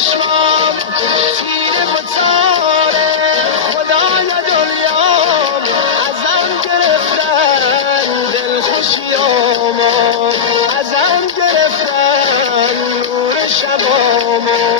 چشمام تیره و تاره، خدای دنیام ازم گرفتن دل خوشیامو، ازم گرفتن نور شبامو.